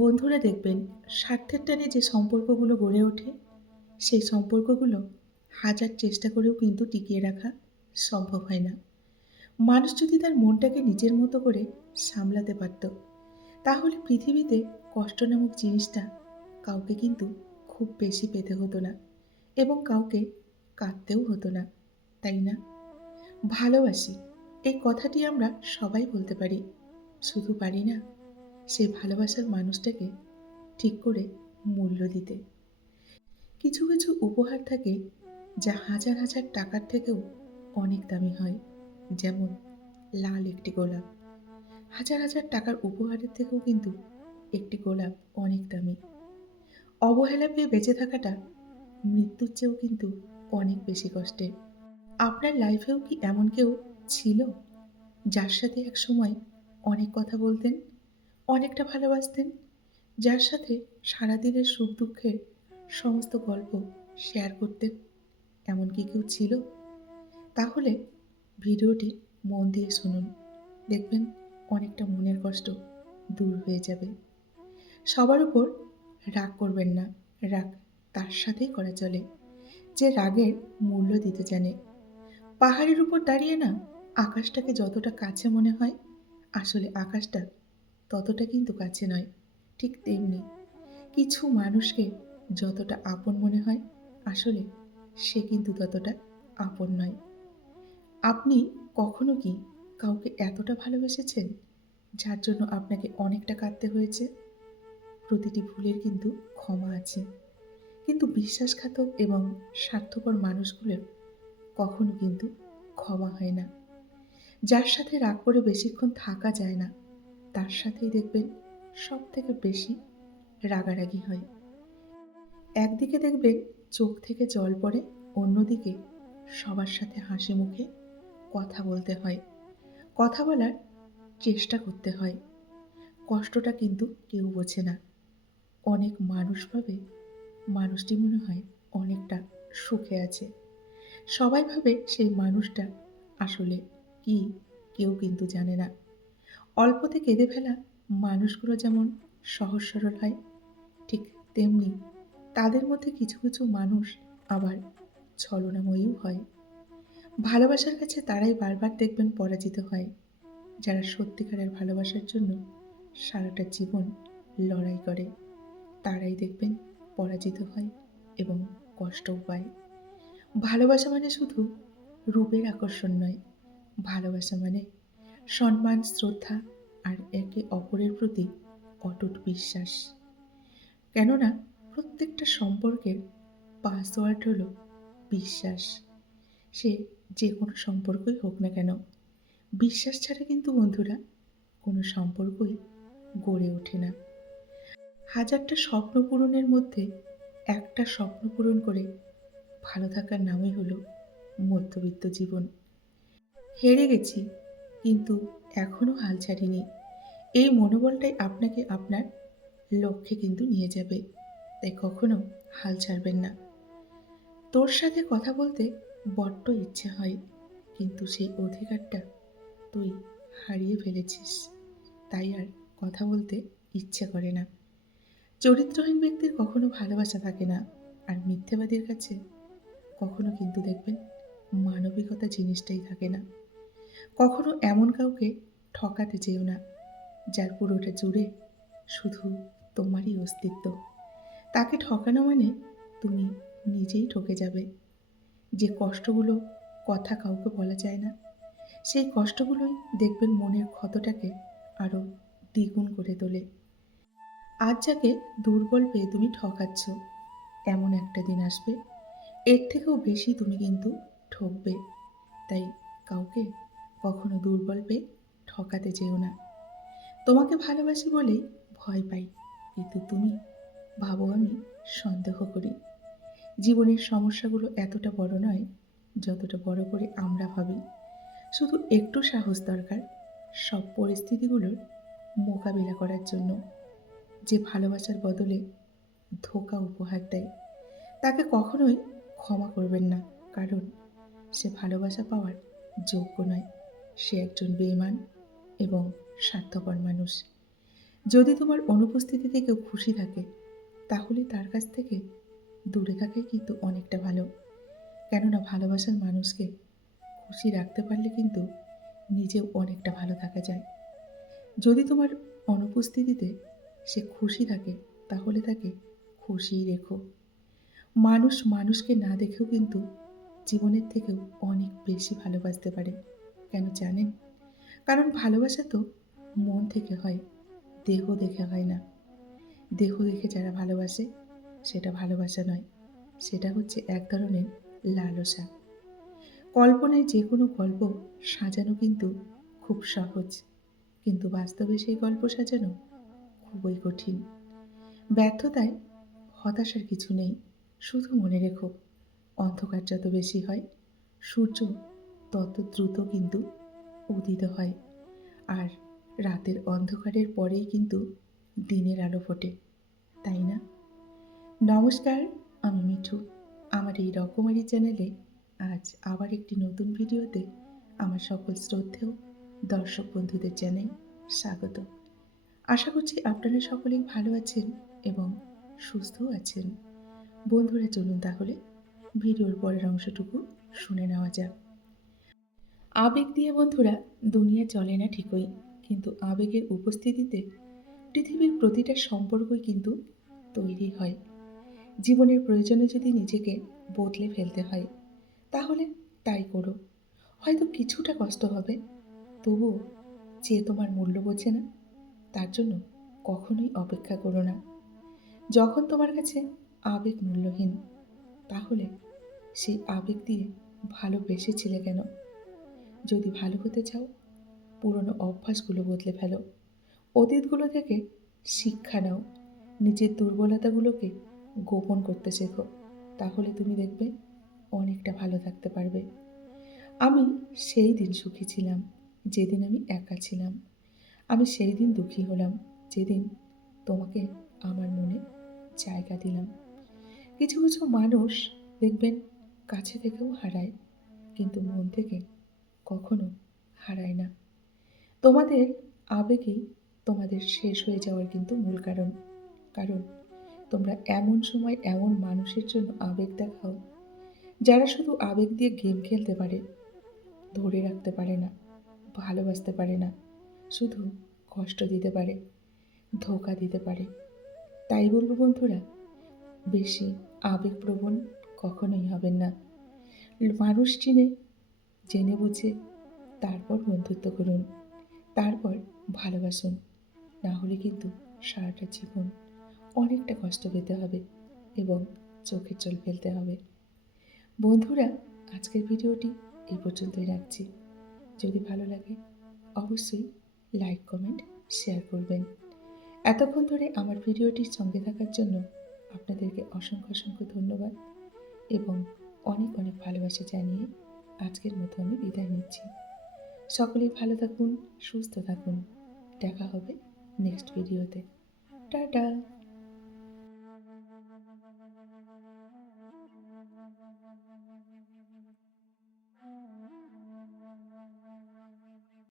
বন্ধুরা দেখবেন স্বার্থের টানে যে সম্পর্কগুলো গড়ে ওঠে সেই সম্পর্কগুলো হাজার চেষ্টা করেও কিন্তু টিকিয়ে রাখা সম্ভব হয় না। মানুষ যদি তার মনটাকে নিজের মতো করে সামলাতে পারত, তাহলে পৃথিবীতে কষ্ট নামক জিনিসটা কাউকে কিন্তু খুব বেশি পেতে হতো না এবং কাউকে কাঁদতেও হতো না, তাই না? ভালোবাসি এই কথাটি আমরা সবাই বলতে পারি, শুধু পারি না সেই ভালোবাসার মানুষটাকে ঠিক করে মূল্য দিতে। কিছু কিছু উপহার থাকে যা হাজার হাজার টাকার থেকেও অনেক দামি হয়। যেমন লাল একটি গোলাপ, হাজার হাজার টাকার উপহারের থেকেও কিন্তু একটি গোলাপ অনেক দামি। অবহেলা পেয়ে বেঁচে থাকাটা মৃত্যুর চেয়েও কিন্তু অনেক বেশি কষ্টের। আপনার লাইফেও কি এমন কেউ ছিল যার সাথে একসময় অনেক কথা বলতেন, অনেকটা ভালোবাসতেন, যার সাথে সারাদিনের সুখ দুঃখের সমস্ত গল্প শেয়ার করতেন? এমন কি কেউ ছিল? তাহলে ভিডিওটি মন দিয়ে শুনুন, দেখবেন অনেকটা মনের কষ্ট দূর হয়ে যাবে। সবার উপর রাগ করবেন না, রাগ তার সাথেই করা চলে যে রাগের মূল্য দিতে জানে। পাহাড়ের উপর দাঁড়িয়ে না আকাশটাকে যতটা কাছে মনে হয়, আসলে আকাশটা ততটা কিন্তু কাছে নয়। ঠিক তেমনি কিছু মানুষকে যতটা আপন মনে হয়, আসলে সে কিন্তু ততটা আপন নয়। আপনি কখনো কি কাউকে এতটা ভালোবেসেছেন যার জন্য আপনাকে অনেকটা কাঁদতে হয়েছে? প্রতিটি ভুলের কিন্তু ক্ষমা আছে, কিন্তু বিশ্বাসঘাতক এবং স্বার্থপর মানুষগুলোর কখনো কিন্তু ক্ষমা হয় না। যার সাথে রাগ করে বেশিক্ষণ থাকা যায় না, তার সাথেই দেখবেন সব থেকে বেশি রাগারাগি হয়। একদিকে দেখবেন চোখ থেকে জল পড়ে, অন্যদিকে সবার সাথে হাসি মুখে কথা বলতে হয়, কথা বলার চেষ্টা করতে হয়। কষ্টটা কিন্তু কেউ বোঝে না। অনেক মানুষ ভাবে মানুষটি মনে হয় অনেকটা সুখে আছে। সবাই ভাবে সেই মানুষটা আসলে কি কেউ কিন্তু জানে না। অল্পতে কেঁদে ফেলা মানুষগুলো যেমন সহজ সরল হয়, ঠিক তেমনি তাদের মধ্যে কিছু কিছু মানুষ আবার ছলনাময়ীও হয়। ভালোবাসার কাছে তারাই বারবার দেখবেন পরাজিত হয়, যারা সত্যিকারের ভালোবাসার জন্য সারাটা জীবন লড়াই করে। তারাই দেখবেন পরাজিত হয় এবং কষ্টও পায়। ভালোবাসা মানে শুধু রূপের আকর্ষণ নয়, ভালোবাসা মানে সম্মান, শ্রদ্ধা আর একে অপরের প্রতি অটুট বিশ্বাস। কেননা প্রত্যেকটা সম্পর্কের পাসওয়ার্ড হলো বিশ্বাস। সে যে কোনো সম্পর্কই হোক না কেন, বিশ্বাস ছাড়া কিন্তু বন্ধুরা কোনো সম্পর্কই গড়ে ওঠে না। হাজারটা স্বপ্ন পূরণের মধ্যে একটা স্বপ্ন পূরণ করে ভালো থাকার নামই হলো মধ্যবিত্ত জীবন। হেরে গেছি, কিন্তু এখনো হাল ছাড়িনি, এই মনোবলটাই আপনাকে আপনার লক্ষ্যে কিন্তু নিয়ে যাবে। তাই কখনো হাল ছাড়বেন না। তোর সাথে কথা বলতে বড্ড ইচ্ছে হয়, কিন্তু সেই অধিকারটা তুই হারিয়ে ফেলেছিস, তাই আর কথা বলতে ইচ্ছে করে না। চরিত্রহীন ব্যক্তির কখনো ভালোবাসা থাকে না, আর মিথ্যেবাদীর কাছে কখনো কিন্তু দেখবেন মানবিকতা জিনিসটাই থাকে না। কখনো এমন কাউকে ঠকাতে যেও না যার পুরোটা জুড়ে শুধু তোমারই অস্তিত্ব। তাকে ঠকানো মানে তুমি নিজেই ঠকে যাবে। যে কষ্টগুলো কথা কাউকে বলা যায় না, সেই কষ্টগুলোই দেখবেন মনের ক্ষতটাকে আরো দ্বিগুণ করে তোলে। আজ যাকে দুর্বল পেয়ে তুমি ঠকাচ্ছ, এমন একটা দিন আসবে এর থেকেও বেশি তুমি কিন্তু ঠকবে। তাই কাউকে কখনো দুর্বল পেয়ে ঠকাতে যেও না। তোমাকে ভালোবাসি বলেই ভয় পাই, কিন্তু তুমি ভাবো আমি সন্দেহ করি। জীবনের সমস্যাগুলো এতটা বড় নয় যতটা বড় করে আমরা ভাবি। শুধু একটু সাহস দরকার সব পরিস্থিতিগুলোর মোকাবিলা করার জন্য। যে ভালোবাসার বদলে ধোঁকা উপহার দেয়, তাকে কখনোই ক্ষমা করবেন না, কারণ সে ভালোবাসা পাওয়ার যোগ্য নয়। সে একজন বেঈমান এবং স্বার্থপর মানুষ। যদি তোমার অনুপস্থিতিতে কেউ খুশি থাকে, তাহলে তার কাছ থেকে দূরে থাকাই কিন্তু অনেকটা ভালো। কেননা ভালোবাসার মানুষকে খুশি রাখতে পারলে কিন্তু নিজেও অনেকটা ভালো থাকা যায়। যদি তোমার অনুপস্থিতিতে সে খুশি থাকে, তাহলে তাকে খুশিই রেখো। মানুষ মানুষকে না দেখেও কিন্তু জীবনের থেকেও অনেক বেশি ভালোবাসতে পারে। কেন জানেন? কারণ ভালোবাসা তো মন থেকে হয়, দেহ দেখে হয় না। দেহ দেখে যারা ভালোবাসে, সেটা ভালোবাসা নয়, সেটা হচ্ছে এক ধরনের লালসা। কল্পনায় যে কোনো গল্প সাজানো কিন্তু খুব সহজ, কিন্তু বাস্তবে সেই গল্প সাজানো খুবই কঠিন। ব্যর্থতায় হতাশার কিছু নেই, শুধু মনে রেখো, অন্ধকার যত বেশি হয়, সূর্য তত দ্রুত কিন্তু উদিত হয়। আর রাতের অন্ধকারের পরেই কিন্তু দিনের আলো ফোটে, তাই না? নমস্কার, আমি মিঠু। আমার এই রকমারি চ্যানেলে আজ আবার একটি নতুন ভিডিওতে আমার সকল শ্রদ্ধেয় দর্শক বন্ধুদের জানাই স্বাগত। আশা করছি আপনারা সকলেই ভালো আছেন এবং সুস্থও আছেন। বন্ধুরা, চলুন তাহলে ভিডিওর পরের অংশটুকু শুনে নেওয়া যাক। আবেগ দিয়ে বন্ধুরা দুনিয়া চলে না ঠিকই, কিন্তু আবেগের উপস্থিতিতে পৃথিবীর প্রতিটা সম্পর্কই কিন্তু তৈরি হয়। জীবনের প্রয়োজনে যদি নিজেকে বদলে ফেলতে হয়, তাহলে তাই করো। হয়তো কিছুটা কষ্ট হবে, তবুও যে তোমার মূল্য বোঝে না, তার জন্য কখনোই অপেক্ষা করো না। যখন তোমার কাছে আবেগ মূল্যহীন, তাহলে সেই আবেগ দিয়ে ভালোবেসেছিলে কেন? যদি ভালো হতে চাও, পুরনো অভ্যাসগুলো বদলে ফেলো। অতীতগুলো থেকে শিক্ষা নাও। নিজের দুর্বলতাগুলোকে গোপন করতে শেখো। তাহলে তুমি দেখবে অনেকটা ভালো থাকতে পারবে। আমি সেই দিন সুখী ছিলাম, যেদিন আমি একা ছিলাম। আমি সেই দিন দুঃখী হলাম, যেদিন তোমাকে আমার মনে জায়গা দিলাম। কিছু কিছু মানুষ দেখবেন কাছে থেকেও হারায়, কিন্তু মন থেকে কখনো হারায় না। তোমাদের আবেগই তোমাদের শেষ হয়ে যাওয়ার কিন্তু মূল কারণ। কারণ তোমরা এমন সময় এমন মানুষের জন্য আবেগ দেখাও, যারা শুধু আবেগ দিয়ে গেম খেলতে পারে, ধরে রাখতে পারে না, ভালোবাসতে পারে না, শুধু কষ্ট দিতে পারে, ধোঁকা দিতে পারে। তাই বলবো বন্ধুরা, বেশি আবেগপ্রবণ কখনোই হবেন না। মানুষ চিনে জেনে বুঝে তারপর বন্ধুত্ব করুন, তারপর ভালোবাসুন। না হলে কিন্তু সারাটা জীবন অনেকটা কষ্ট পেতে হবে এবং চোখের জল ফেলতে হবে। বন্ধুরা, আজকের ভিডিওটি এই পর্যন্তই রাখছি। যদি ভালো লাগে অবশ্যই লাইক, কমেন্ট, শেয়ার করবেন। এতক্ষণ ধরে আমার ভিডিওটির সঙ্গে থাকার জন্য আপনাদেরকে অসংখ্য অসংখ্য ধন্যবাদ এবং অনেক অনেক ভালোবাসা জানিয়ে আজকের মতো আমি বিদায় নিচ্ছি। সকলেই ভালো থাকুন, সুস্থ থাকুন। দেখা হবে নেক্সট ভিডিওতে। টাটা।